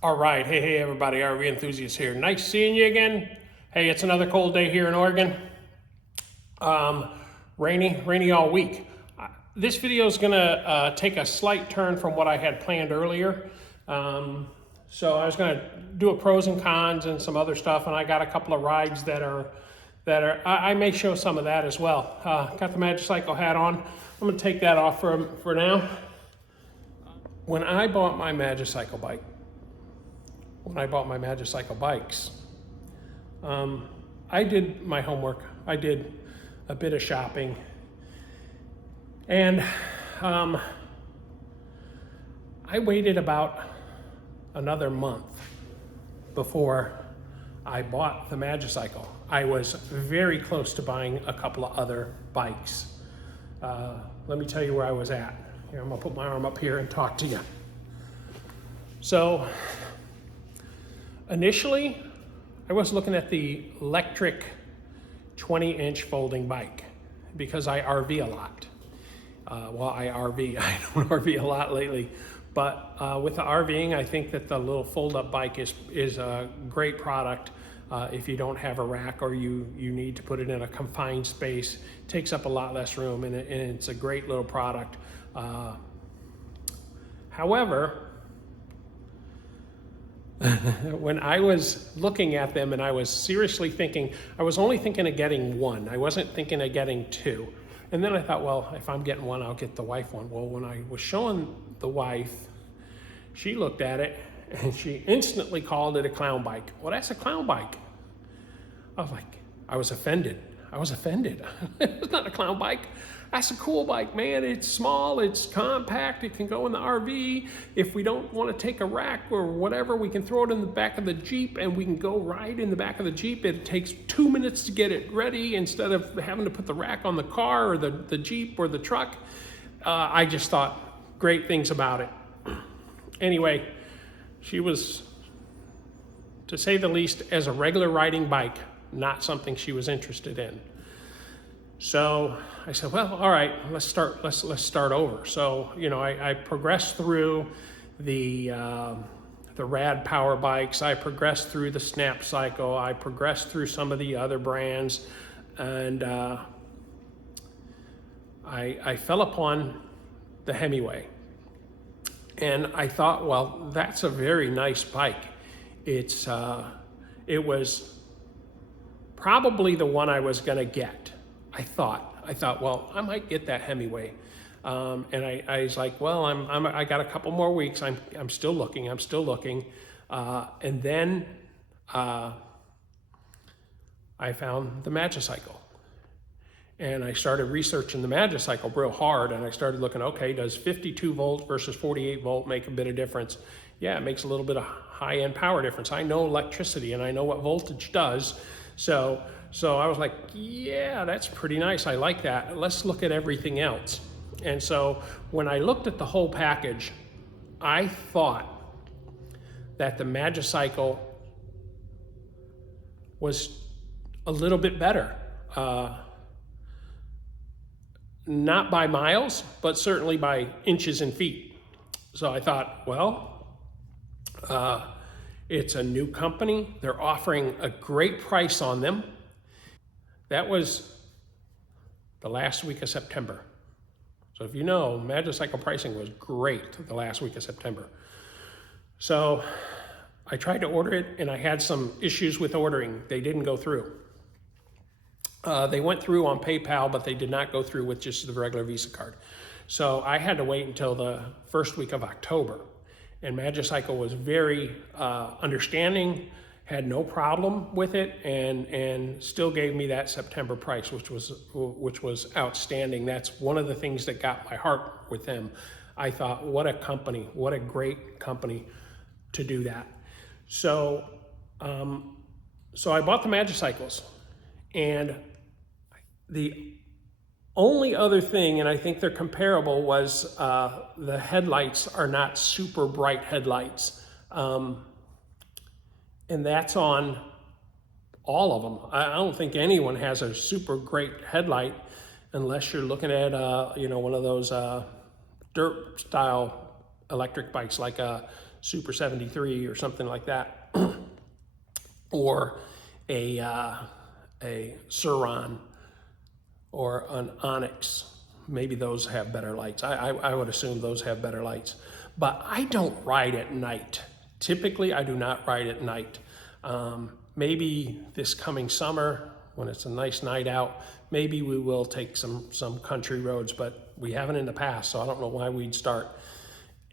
All right, hey everybody, RV Enthusiast here. Nice seeing you again. Hey, it's another cold day here in Oregon. Rainy all week. This video is gonna take a slight turn from what I had planned earlier. So I was gonna do a pros and cons and some other stuff, and I got a couple of rides that are, I may show some of that as well. Got the Magicycle hat on. I'm gonna take that off for now. When I bought my Magicycle bike, when I bought my Magicycle bikes, I did my homework. I did a bit of shopping, and I waited about another month before I bought the Magicycle. I was very close to buying a couple of other bikes. Let me tell you where I was at. Here, I'm gonna put my arm up here and talk to you. So, initially, I was looking at the electric 20-inch folding bike because I RV a lot. Well, I don't RV a lot lately, but with the RVing, I think that the little fold-up bike is a great product if you don't have a rack or you need to put it in a confined space. It takes up a lot less room, and it's a great little product. However, when I was looking at them and I was seriously thinking, I was only thinking of getting one. I wasn't thinking of getting two. And then I thought, well, if I'm getting one, I'll get the wife one. Well, when I was showing the wife, she looked at it and she instantly called it a clown bike. Well, that's a clown bike. I was like, I was offended. It's not a clown bike. That's a cool bike, man. It's small, it's compact, it can go in the RV. If we don't want to take a rack or whatever, we can throw it in the back of the Jeep and we can go ride in the back of the Jeep. It takes 2 minutes to get it ready instead of having to put the rack on the car or the Jeep or the truck. I just thought great things about it. Anyway, she was, to say the least, as a regular riding bike, not something she was interested in. So I said, well, all right, let's start over. So, you know, I progressed through the Rad Power bikes. I progressed through the Snap Cycle. I progressed through some of the other brands, and I fell upon the Hemingway. And I thought, well, that's a very nice bike. It was probably the one I was gonna get. I thought, well, I might get that Hemingway. And I was like, well, I got a couple more weeks. I'm still looking. And then I found the Magicycle. And I started researching the Magicycle real hard, and I started looking, okay, does 52 volt versus 48 volt make a bit of difference? Yeah, it makes a little bit of high-end power difference. I know electricity and I know what voltage does. So I was like, yeah, that's pretty nice. I like that. Let's look at everything else. And so when I looked at the whole package, I thought that the Magicycle was a little bit better. Not by miles, but certainly by inches and feet. So I thought, well, it's a new company. They're offering a great price on them. That was the last week of September. So if you know, Magicycle pricing was great the last week of September. So I tried to order it, and I had some issues with ordering. They didn't go through. They went through on PayPal, but they did not go through with just the regular Visa card. So I had to wait until the first week of October. And Magicycle was very understanding, had no problem with it, and still gave me that September price, which was outstanding. That's one of the things that got my heart with them. I thought, what a company, what a great company to do that. So I bought the Magicycles, and the only other thing, and I think they're comparable, was the headlights are not super bright headlights. And that's on all of them. I don't think anyone has a super great headlight unless you're looking at, one of those dirt style electric bikes like a Super 73 or something like that, or a Suron or an Onyx. Maybe those have better lights. I would assume those have better lights. But I don't ride at night. Typically, I do not ride at night. Maybe this coming summer, when it's a nice night out, maybe we will take some country roads, but we haven't in the past, so I don't know why we'd start.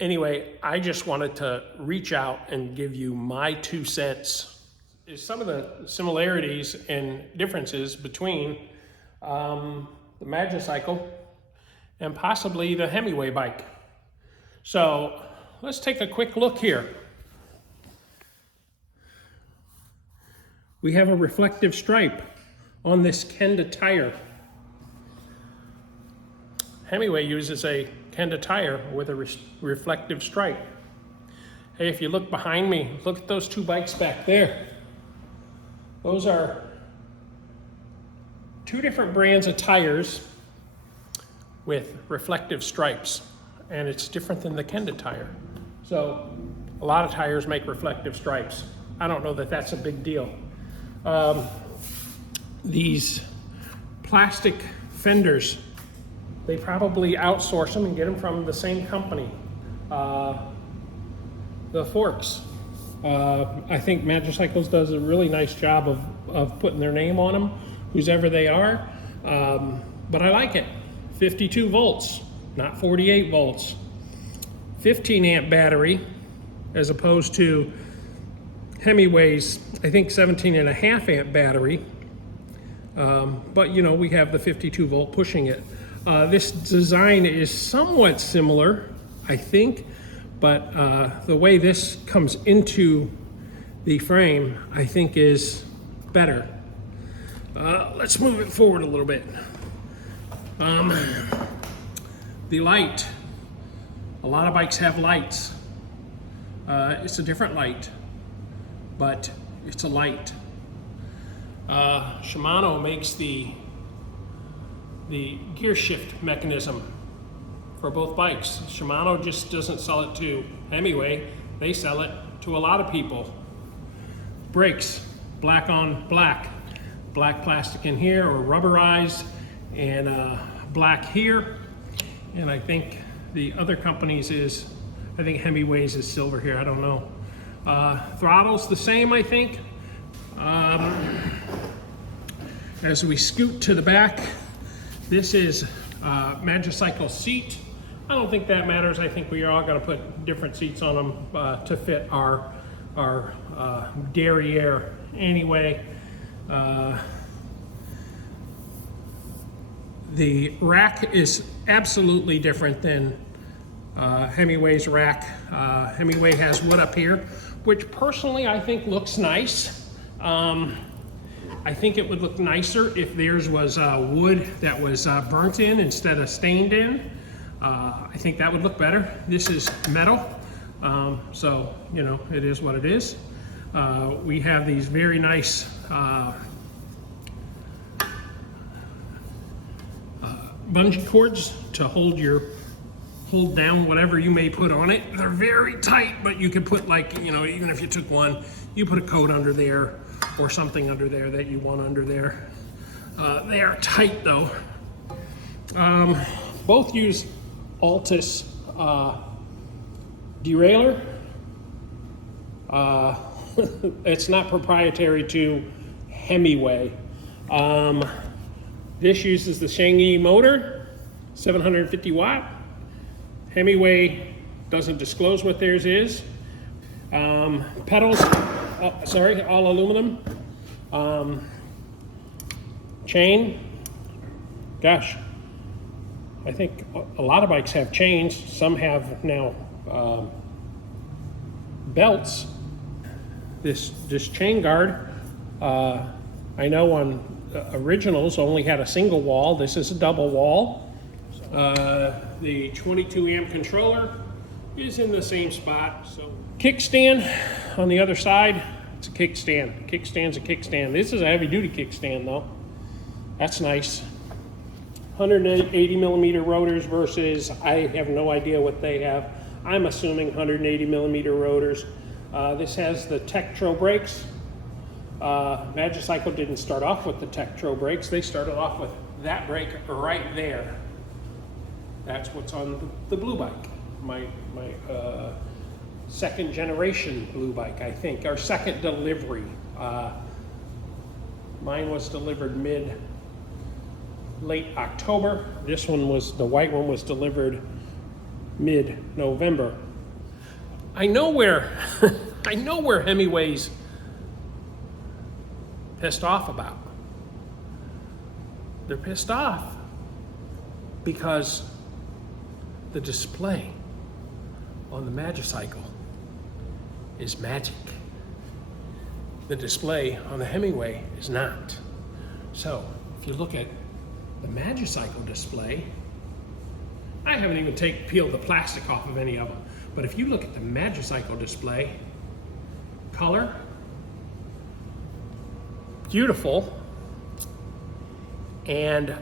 Anyway, I just wanted to reach out and give you my 2 cents. Is some of the similarities and differences between the Magicycle and possibly the Hemingway bike. So let's take a quick look here. We have a reflective stripe on this Kenda tire. Hemingway uses a Kenda tire with a reflective stripe. Hey, if you look behind me, look at those 2 bikes back there. Those are 2 different brands of tires with reflective stripes, and it's different than the Kenda tire. So a lot of tires make reflective stripes. I don't know that that's a big deal. These plastic fenders, they probably outsource them and get them from the same company. The forks. I think Magicycles does a really nice job of putting their name on them, whoever they are. But I like it. 52 volts, not 48 volts. 15 amp battery, as opposed to Hemingway's, I think 17.5 amp battery. But you know, we have the 52 volt pushing it. This design is somewhat similar, I think, but the way this comes into the frame, I think, is better. Let's move it forward a little bit. The light, a lot of bikes have lights. It's a different light, but it's a light. Shimano makes the gear shift mechanism for both bikes. Shimano just doesn't sell it to Hemingway, they sell it to a lot of people. Brakes, black on black. Black plastic in here, or rubberized, and black here. And I think the other company's is, I think Hemingway's is silver here, I don't know. Throttle's the same, I think. As we scoot to the back, this is Magicycle seat. I don't think that matters. I think we are all gonna put different seats on them to fit our derriere anyway. The rack is absolutely different than Hemingway's rack. Hemingway has wood up here, which personally I think looks nice. I think it would look nicer if theirs was wood that was burnt in instead of stained in. I think that would look better. This is metal, so you know, it is what it is. We have these very nice bungee cords to hold down whatever you may put on it. They're very tight, but you could put, like, you know, even if you took one, you put a coat under there or something under there that you want under there. They are tight though. Both use Altus derailleur. It's not proprietary to Hemingway. This uses the Shangyi motor, 750 watt. Hemingway doesn't disclose what theirs is. Pedals, all aluminum. Chain, gosh, I think a lot of bikes have chains. Some have now belts. This chain guard, I know on originals only had a single wall. This is a double wall. The 22 amp controller is in the same spot. So kickstand on the other side, it's a kickstand. Kickstand's a kickstand. This is a heavy duty kickstand though. That's nice. 180 millimeter rotors versus, I have no idea what they have. I'm assuming 180 millimeter rotors. This has the Tectro Brakes. Magicycle didn't start off with the Tectro Brakes. They started off with that brake right there. That's what's on the blue bike. My second generation blue bike, I think, or second delivery. Mine was delivered late October. This one the white one was delivered mid-November. I know where Hemingway's pissed off about. They're pissed off because the display on the Magicycle is magic. The display on the Hemingway is not. So if you look at the Magicycle display, I haven't even peeled the plastic off of any of them, but if you look at the Magicycle display, color, beautiful, and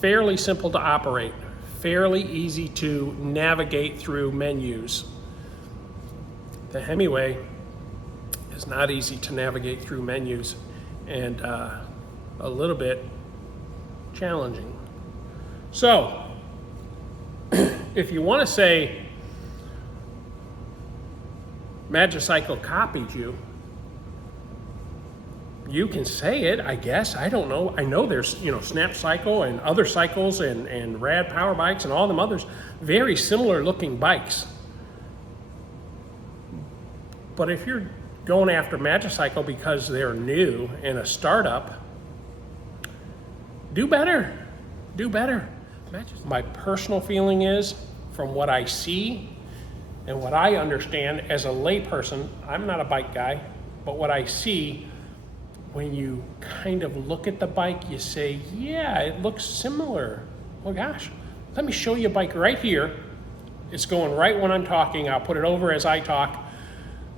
fairly simple to operate, fairly easy to navigate through menus. The Hemingway is not easy to navigate through menus and a little bit challenging. So, if you want to say Magicycle copied you, you can say it, I guess. I don't know. I know there's, Snap Cycle and other cycles and Rad Power bikes and all them others, very similar looking bikes. But if you're going after Magicycle because they're new and a startup, do better. Do better. My personal feeling is, from what I see and what I understand as a layperson, I'm not a bike guy, but what I see, when you kind of look at the bike, you say, yeah, it looks similar. Oh gosh, let me show you a bike right here. It's going right when I'm talking. I'll put it over as I talk.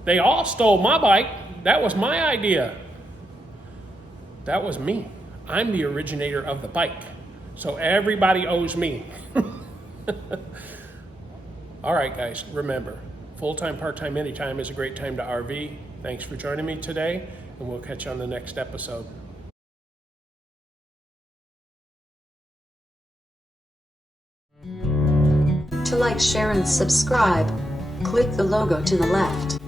They all stole my bike. That was my idea. That was me. I'm the originator of the bike. So everybody owes me. All right, guys, remember, full-time, part-time, anytime is a great time to RV. Thanks for joining me today, and we'll catch you on the next episode. To like, share, and subscribe, click the logo to the left.